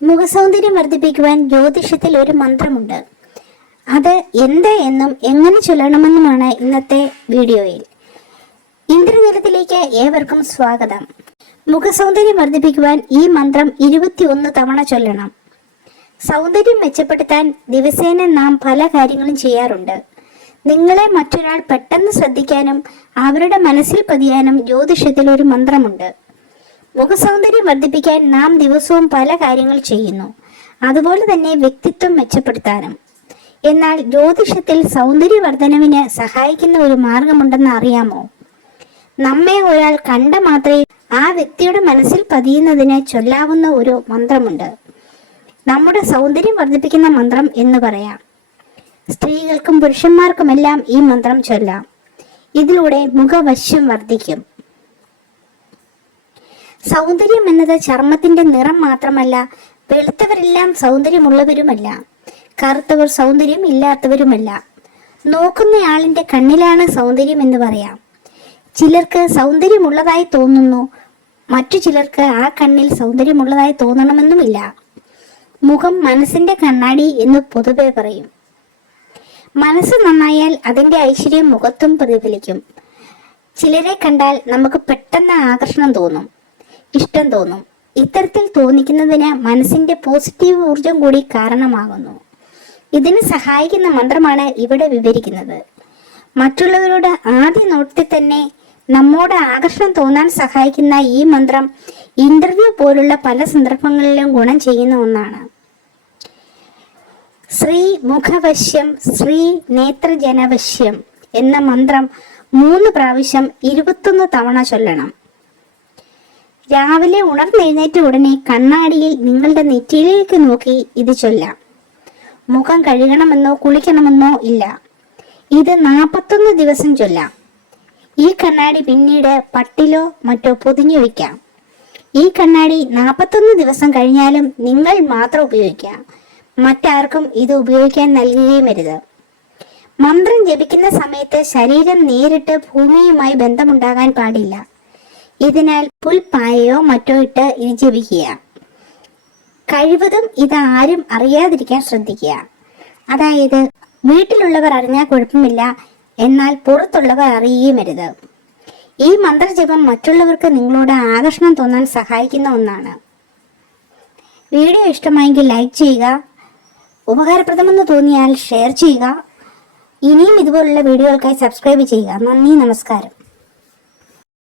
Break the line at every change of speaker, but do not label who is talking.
മുഖസൗന്ദര്യം വർദ്ധിപ്പിക്കുവാൻ ജ്യോതിഷത്തിൽ ഒരു മന്ത്രമുണ്ട്. അത് എന്ത് എന്നും എങ്ങനെ ചൊല്ലണമെന്നുമാണ് ഇന്നത്തെ വീഡിയോയിൽ. ഇന്ദ്രനിലത്തിലേക്ക് ഏവർക്കും സ്വാഗതം. മുഖസൗന്ദര്യം വർദ്ധിപ്പിക്കുവാൻ ഈ മന്ത്രം ഇരുപത്തിയൊന്ന് തവണ ചൊല്ലണം. സൗന്ദര്യം മെച്ചപ്പെടുത്താൻ ദിവസേന നാം പല കാര്യങ്ങളും ചെയ്യാറുണ്ട്. നിങ്ങളെ മറ്റൊരാൾ പെട്ടെന്ന് ശ്രദ്ധിക്കാനും അവരുടെ മനസ്സിൽ പതിയാനും ജ്യോതിഷത്തിൽ ഒരു മന്ത്രമുണ്ട്. മുഖസൗന്ദര്യം വർദ്ധിപ്പിക്കാൻ നാം ദിവസവും പല കാര്യങ്ങൾ ചെയ്യുന്നു. അതുപോലെ തന്നെ വ്യക്തിത്വം മെച്ചപ്പെടുത്താനും. എന്നാൽ ജ്യോതിഷത്തിൽ സൗന്ദര്യവർദ്ധനവിന് സഹായിക്കുന്ന ഒരു മാർഗമുണ്ടെന്ന് അറിയാമോ? നമ്മെ ഒരാൾ കണ്ട മാത്രമേ ആ വ്യക്തിയുടെ മനസ്സിൽ പതിയുന്നതിന് ചൊല്ലാവുന്ന ഒരു മന്ത്രമുണ്ട്. നമ്മുടെ സൗന്ദര്യം വർദ്ധിപ്പിക്കുന്ന മന്ത്രം എന്ന് പറയാം. സ്ത്രീകൾക്കും പുരുഷന്മാർക്കുമെല്ലാം ഈ മന്ത്രം ചൊല്ലാം. ഇതിലൂടെ മുഖവശ്യം വർദ്ധിക്കും. സൗന്ദര്യം എന്നത് ചർമ്മത്തിന്റെ നിറം മാത്രമല്ല വെളുത്തവരെല്ലാം സൗന്ദര്യമുള്ളവരുമല്ല കറുത്തവർ സൗന്ദര്യം ഇല്ലാത്തവരുമല്ല. നോക്കുന്നയാളിന്റെ കണ്ണിലാണ് സൗന്ദര്യം എന്ന് പറയാം. ചിലർക്ക് സൗന്ദര്യമുള്ളതായി തോന്നുന്നു മറ്റു ചിലർക്ക് ആ കണ്ണിൽ സൗന്ദര്യമുള്ളതായി തോന്നണമെന്നുമില്ല. മുഖം മനസ്സിന്റെ കണ്ണാടി എന്ന് പൊതുവെ പറയും. മനസ്സ് നന്നായാൽ അതിന്റെ ഐശ്വര്യം മുഖത്തും പ്രതിഫലിക്കും. ചിലരെ കണ്ടാൽ നമുക്ക് പെട്ടെന്ന് ആകർഷണം തോന്നും. ഇഷ്ടം തോന്നും. ഇത്തരത്തിൽ തോന്നിക്കുന്നതിന് മനസ്സിന്റെ പോസിറ്റീവ് ഊർജം കൂടി കാരണമാകുന്നു. ഇതിന് സഹായിക്കുന്ന മന്ത്രമാണ് ഇവിടെ വിവരിക്കുന്നത്. മറ്റുള്ളവരോട് ആദ്യ നോട്ടത്തിൽ തന്നെ നമ്മോട് ആകർഷണം തോന്നാൻ സഹായിക്കുന്ന ഈ മന്ത്രം ഇന്റർവ്യൂ പോലുള്ള പല സന്ദർഭങ്ങളിലും ഗുണം ചെയ്യുന്ന ഒന്നാണ്. ശ്രീ മുഖവശ്യം ശ്രീ നേത്രജനവശ്യം എന്ന മന്ത്രം മൂന്ന് പ്രാവശ്യം ഇരുപത്തൊന്ന് തവണ ചൊല്ലണം. രാവിലെ ഉണർന്നെഴുന്നേറ്റ ഉടനെ കണ്ണാടിയിൽ നിങ്ങളുടെ നെറ്റിയിലേക്ക് നോക്കി ഇത് ചൊല്ലാം. മുഖം കഴുകണമെന്നോ കുളിക്കണമെന്നോ ഇല്ല. ഇത് നാൽപ്പത്തൊന്ന് ദിവസം ചൊല്ലാം. ഈ കണ്ണാടി പിന്നീട് പട്ടിലോ മറ്റോ പൊതിഞ്ഞു വയ്ക്കാം ഈ കണ്ണാടി നാൽപ്പത്തൊന്ന് ദിവസം കഴിഞ്ഞാലും നിങ്ങൾ മാത്രം ഉപയോഗിക്കാം. മറ്റാർക്കും ഇത് ഉപയോഗിക്കാൻ നൽകുകയും അരുത്. മന്ത്രം ജപിക്കുന്ന സമയത്ത് ശരീരം നേരിട്ട് ഭൂമിയുമായി ബന്ധമുണ്ടാകാൻ പാടില്ല. ഇതിനാൽ പുൽപ്പായയോ മറ്റോ ഇട്ട് ഇത് ജപിക്കുക കഴിവതും ഇത് ആരും അറിയാതിരിക്കാൻ ശ്രദ്ധിക്കുക. അതായത് വീട്ടിലുള്ളവർ അറിഞ്ഞാൽ കുഴപ്പമില്ല എന്നാൽ പുറത്തുള്ളവർ അറിയുകയും വരുത് ഈ മന്ത്രജപം മറ്റുള്ളവർക്ക് നിങ്ങളോട് ആകർഷണം തോന്നാൻ സഹായിക്കുന്ന ഒന്നാണ്. വീഡിയോ ഇഷ്ടമായെങ്കിൽ ലൈക്ക് ചെയ്യുക ഉപകാരപ്രദമെന്ന് തോന്നിയാൽ ഷെയർ ചെയ്യുക ഇനിയും ഇതുപോലുള്ള വീഡിയോകൾക്കായി സബ്സ്ക്രൈബ് ചെയ്യുക. നന്ദി നമസ്കാരം.